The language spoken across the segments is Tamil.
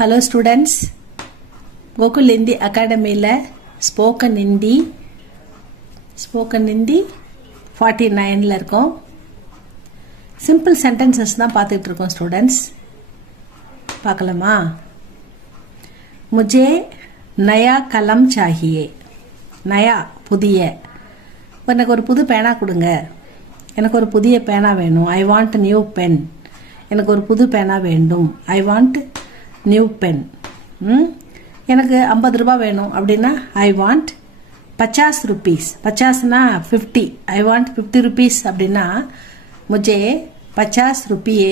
Hello students, Gokul Hindi Academy Spoken Hindi 49 ல இருக்கோம். Simple sentences தான் பார்த்துட்டு இருக்கோம் students. பார்க்கலாமா? मुझे नया कलम चाहिए. नया புதிய. எனக்கு ஒரு புது பேனா கொடுங்க. எனக்கு ஒரு புதிய பேனா வேணும். I want new pen. எனக்கு ஒரு புது பேனா வேண்டும். I want new pen. எனக்கு 50 ரூபாய் வேணும் அப்படின்னா I want 50 rupees. 50னா 50. I want 50 rupees அப்படின்னா मुझे 50 रुपये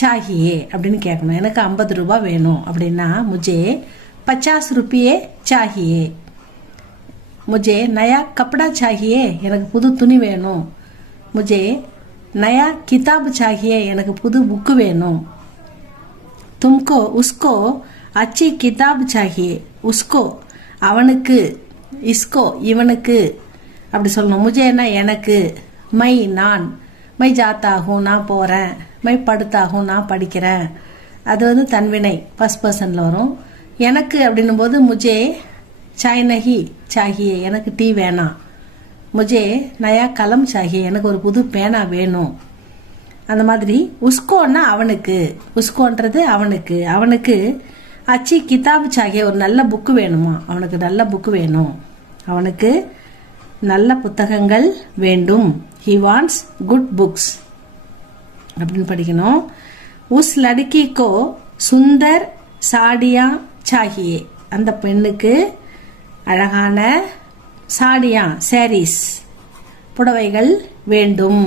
चाहिए அப்படின்னு கேட்கணும். எனக்கு 50 ரூபாய் வேணும் அப்படின்னா मुझे 50 रुपये चाहिए. मुझे नया कपड़ा चाहिए. எனக்கு புது துணி வேணும். मुझे नया किताब चाहिए. எனக்கு புது புக்கு வேணும். तुमको उसको अच्छी किताब चाहिए. उसको அவனுக்கு, इसको இவனுக்கு அப்படி சொல்லணும். मुझेனா எனக்கு, மை நான், மை ஜாத்தா ஹூ நான் போகிறேன், மை படுத்தா ஹூ நான் படிக்கிறேன். அது வந்து தன்வினை ஃபர்ஸ்ட் பர்சனில் வரும். எனக்கு அப்படின்னும் போது मुझे चाय नहीं चाहिए. எனக்கு டீ வேணாம். मुझे नया कलम चाहिए. எனக்கு ஒரு புது பேனா வேணும். அந்த மாதிரி உஸ்கோன்னா அவனுக்கு, உஸ்கோன்றது அவனுக்கு, அவனுக்கு அச்சி கிதாபு சாகிய ஒரு நல்ல புக்கு வேணுமா, அவனுக்கு நல்ல புக்கு வேணும், அவனுக்கு நல்ல புத்தகங்கள் வேண்டும். ஹி வாண்ட்ஸ் குட் புக்ஸ் அப்படின்னு படிக்கணும். உஸ் லடுக்கிக்கோ சுந்தர் சாடியா சாகியே. அந்த பெண்ணுக்கு அழகான சாடியா சாரீஸ் புடவைகள் வேண்டும்.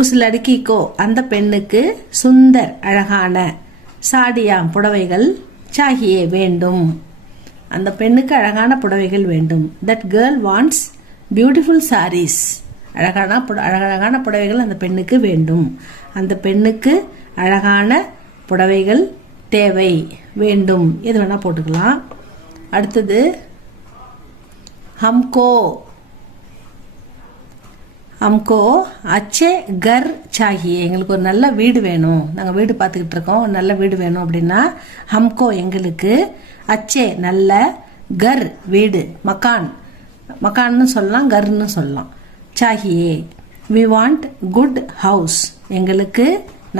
உஸ் லடுக்கிக்கோ அந்த பெண்ணுக்கு சுந்தர் அழகான சாடியா புடவைகள் சாகியே வேண்டும். அந்த பெண்ணுக்கு அழகான புடவைகள் வேண்டும். That girl wants beautiful saris. அழகான புடவைகள் அந்த பெண்ணுக்கு வேண்டும். அந்த பெண்ணுக்கு அழகான புடவைகள் தேவை, வேண்டும். எது வேணா போட்டுக்கலாம். அடுத்தது ஹம்கோ. हमको अच्छे घर चाहिए. எங்களுக்கு ஒரு நல்ல வீடு வேணும். நாங்கள் வீடு பார்த்துக்கிட்டு இருக்கோம். ஒரு நல்ல வீடு வேணும் அப்படின்னா हमको எங்களுக்கு, अच्छे நல்ல, घर வீடு, மக்கான், மக்கான்னு சொல்லலாம், கர்னு சொல்லலாம், चाहिए we want good house. எங்களுக்கு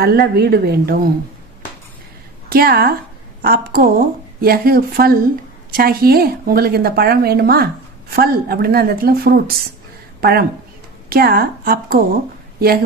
நல்ல வீடு வேண்டும். क्या आपको यह फल चाहिए. உங்களுக்கு இந்த பழம் வேணுமா. फल அப்படின்னா அந்த இடத்துல ஃப்ரூட்ஸ், பழம். क्या आपको यह